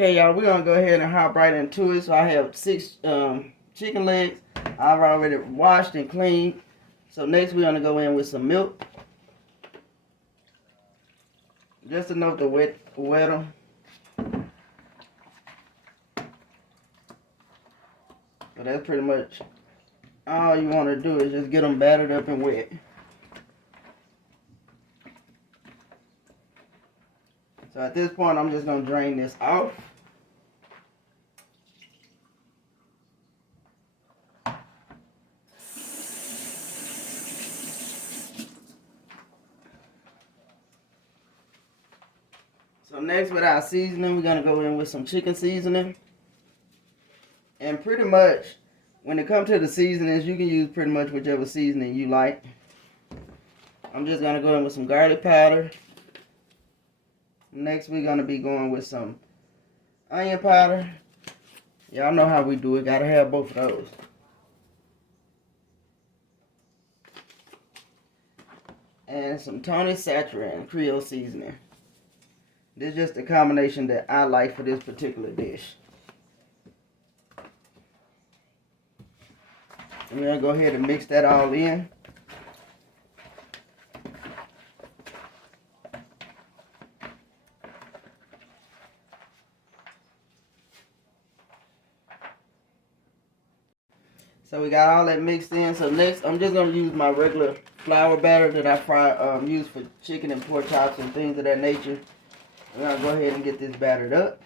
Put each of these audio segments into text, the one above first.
Okay, y'all, we're gonna go ahead and hop right into it. So I have 6 chicken legs. I've already washed and cleaned. So next we're gonna go in with some milk. Just enough to wet them. So that's pretty much all you want to do is just get them battered up and wet. So at this point, I'm just going to drain this off. So next with our seasoning, we're going to go in with some chicken seasoning. And pretty much, when it comes to the seasonings, you can use pretty much whichever seasoning you like. I'm just going to go in with some garlic powder. Next, we're going to be going with some onion powder. Y'all know how we do it. Got to have both of those. And some Tony Chachere's Creole seasoning. This is just the combination that I like for this particular dish. I'm going to go ahead and mix that all in. So we got all that mixed in. So next, I'm just going to use my regular flour batter that I use for chicken and pork chops and things of that nature. I'm going to go ahead and get this battered up.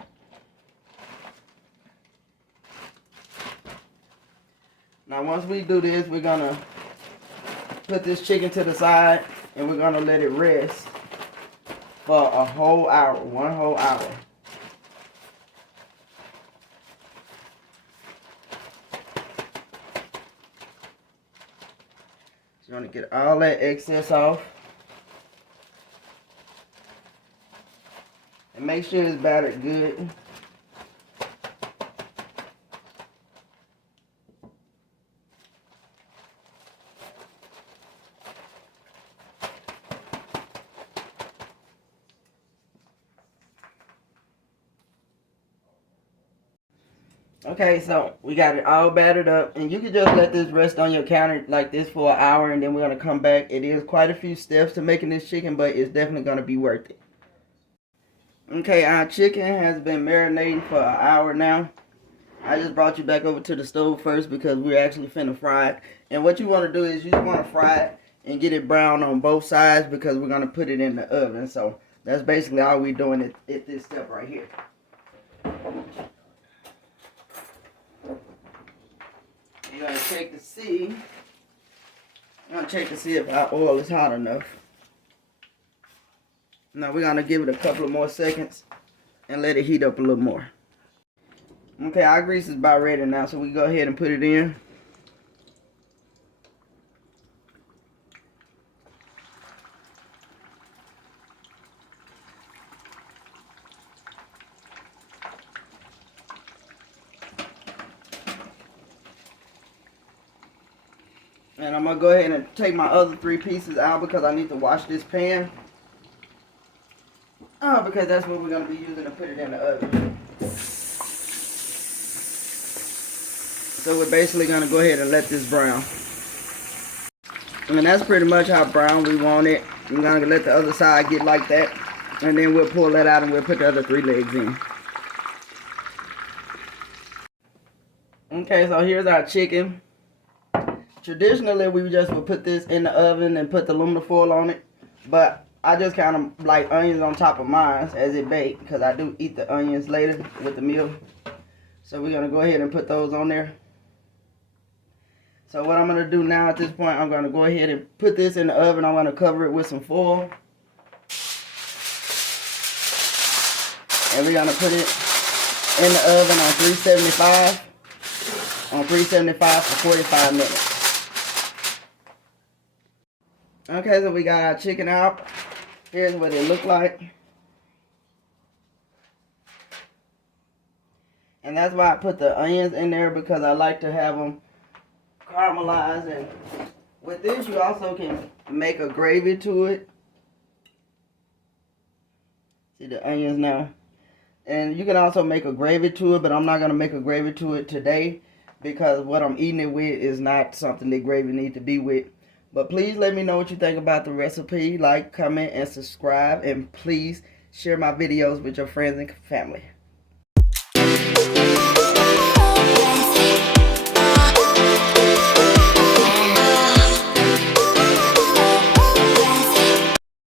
Now once we do this, we're going to put this chicken to the side and we're going to let it rest for a whole hour, 1 whole hour. So you want to get all that excess off. And make sure it's battered good. Okay, so we got it all battered up, and you can just let this rest on your counter like this for an hour, and then we're going to come back. It is quite a few steps to making this chicken, but it's definitely going to be worth it. Okay, our chicken has been marinating for an hour now. I just brought you back over to the stove first because we're actually finna fry it. And what you want to do is you just want to fry it and get it brown on both sides because we're going to put it in the oven. So that's basically all we're doing at this step right here. You're going to check to see. I'm going to check to see if our oil is hot enough. Now we're going to give it a couple of more seconds and let it heat up a little more. Okay, our grease is about ready now, so we go ahead and put it in. And I'm going to go ahead and take my other 3 pieces out because I need to wash this pan. Because that's what we're going to be using to put it in the oven. So we're basically going to go ahead and let this brown. And that's pretty much how brown we want it. We're going to let the other side get like that. And then we'll pull that out and we'll put the other 3 legs in. Okay, so here's our chicken. Traditionally, we just would put this in the oven and put the aluminum foil on it. But I just kind of like onions on top of mine as it bakes because I do eat the onions later with the meal. So we're going to go ahead and put those on there. So what I'm going to do now at this point, I'm going to go ahead and put this in the oven. I'm going to cover it with some foil. And we're going to put it in the oven on 375. On 375 for 45 minutes. Okay, so we got our chicken out. Here's what it looked like. And that's why I put the onions in there because I like to have them caramelized. And with this, you also can make a gravy to it. See the onions now And you can also make a gravy to it, but I'm not going to make a gravy to it today because what I'm eating it with is not something that gravy needs to be with. But please let me know what you think about the recipe. Like, comment, and subscribe. And please share my videos with your friends and family.